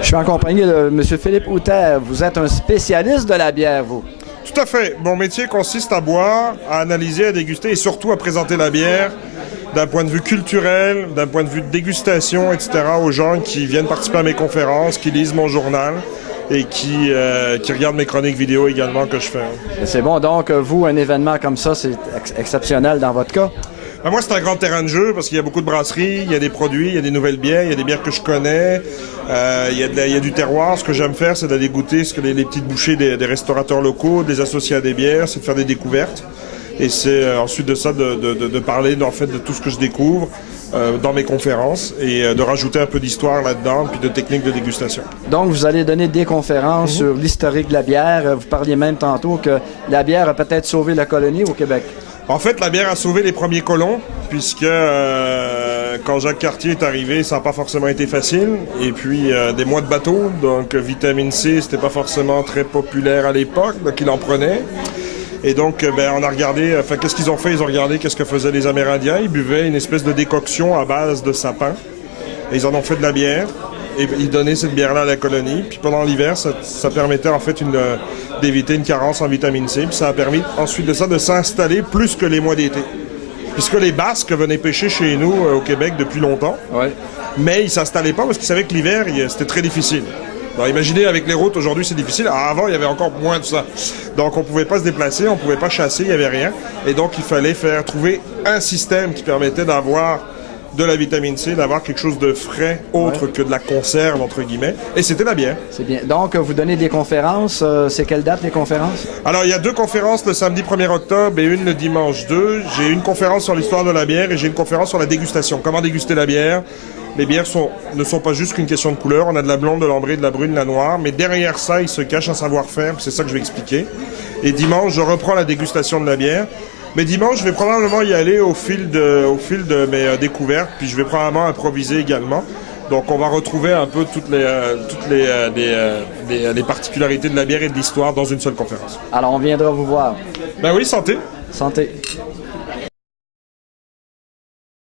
Je suis en compagnie de M. Philippe Houter. Vous êtes un spécialiste de la bière, vous. Tout à fait. Mon métier consiste à boire, à analyser, à déguster et surtout à présenter la bière d'un point de vue culturel, d'un point de vue de dégustation, etc. aux gens qui viennent participer à mes conférences, qui lisent mon journal et qui regardent mes chroniques vidéo également que je fais. C'est bon. Donc, vous, un événement comme ça, c'est exceptionnel dans votre cas? Ben moi, c'est un grand terrain de jeu parce qu'il y a beaucoup de brasseries, il y a des produits, il y a des nouvelles bières, il y a des bières que je connais, il y a du terroir. Ce que j'aime faire, c'est d'aller goûter ce que les petites bouchées des restaurateurs locaux, des associés à des bières, c'est de faire des découvertes. Et c'est ensuite de ça de parler en fait de tout ce que je découvre dans mes conférences et de rajouter un peu d'histoire là-dedans, puis de techniques de dégustation. Donc, vous allez donner des conférences sur l'historique de la bière. Vous parliez même tantôt que la bière a peut-être sauvé la colonie au Québec. En fait, la bière a sauvé les premiers colons, puisque quand Jacques Cartier est arrivé, ça n'a pas forcément été facile. Et puis, des mois de bateau, donc vitamine C, c'était pas forcément très populaire à l'époque, donc il en prenait. Et donc, on a regardé, enfin, qu'est-ce qu'ils ont fait? Ils ont regardé qu'est-ce que faisaient les Amérindiens. Ils buvaient une espèce de décoction à base de sapin. Et ils en ont fait de la bière. Et ils donnaient cette bière-là à la colonie. Puis pendant l'hiver, ça permettait en fait d'éviter une carence en vitamine C. Puis ça a permis ensuite de ça de s'installer plus que les mois d'été. Puisque les Basques venaient pêcher chez nous au Québec depuis longtemps. Ouais. Mais ils ne s'installaient pas parce qu'ils savaient que l'hiver, c'était très difficile. Alors imaginez, avec les routes, aujourd'hui c'est difficile. Alors, avant, il y avait encore moins de ça. Donc on ne pouvait pas se déplacer, on ne pouvait pas chasser, il n'y avait rien. Et donc il fallait trouver un système qui permettait d'avoir de la vitamine C, d'avoir quelque chose de frais, autre que de la conserve, entre guillemets. Et c'était la bière. C'est bien. Donc, vous donnez des conférences. C'est quelle date, les conférences? Alors, il y a 2 conférences le samedi 1er octobre et une le dimanche 2. J'ai une conférence sur l'histoire de la bière et j'ai une conférence sur la dégustation. Comment déguster la bière? Les bières ne sont pas juste qu'une question de couleur. On a de la blonde, de l'ambrée, de la brune, de la noire. Mais derrière ça, il se cache un savoir-faire. C'est ça que je vais expliquer. Et dimanche, je reprends la dégustation de la bière. Mais dimanche, je vais probablement y aller au fil de mes découvertes, puis je vais probablement improviser également. Donc on va retrouver un peu toutes les particularités de la bière et de l'histoire dans une seule conférence. Alors, on viendra vous voir. Ben oui, santé! Santé.